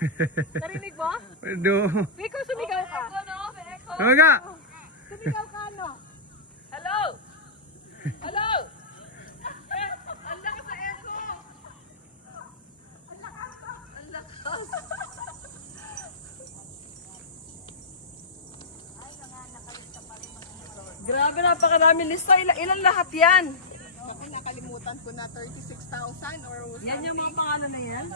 Narinig mo? Pwede. Rico, sumigaw ka. Talaga! Sumigaw ka, ano? Hello? Hello? Ang lakas sa echo! Ang lakas! Ang lakas! Grabe, napakarami lista. Ilan lahat yan? Ako nakalimutan ko na 36,000 or something. Yan yung mga pangalan na yan?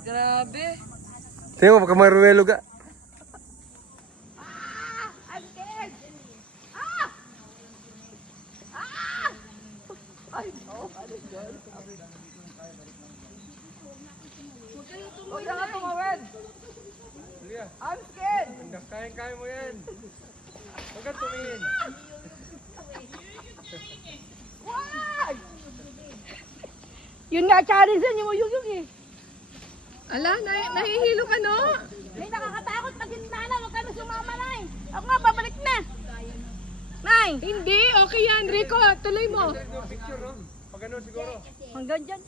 Grabe. Tingnan mo, baka maruwelo ka. I'm scared! Ah! Ah! Ay, no. Huwag na nga tumawid. I'm scared! Kaya mo yan. Huwag ka tumingin. Wag! Yun nga, challenge yan yung uyug eh. Ala, nahihilo ka no? May nakakatakot pag na, huwag ka na sumama, Nay. Ako nga, babalik na. Nay! Hindi, okay yan Rico, tuloy mo. Picture, no? Pag ano siguro. Hanggang dyan.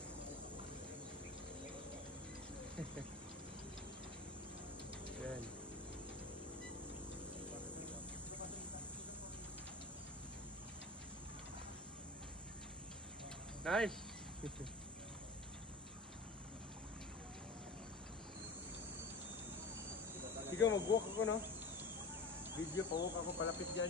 Yan. Nice. Sige, mag-walk ako, no? Video, pa-walk ako, palapit dyan.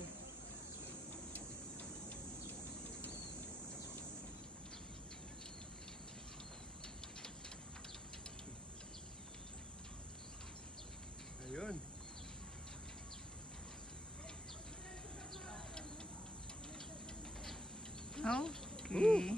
Ayun. Okay.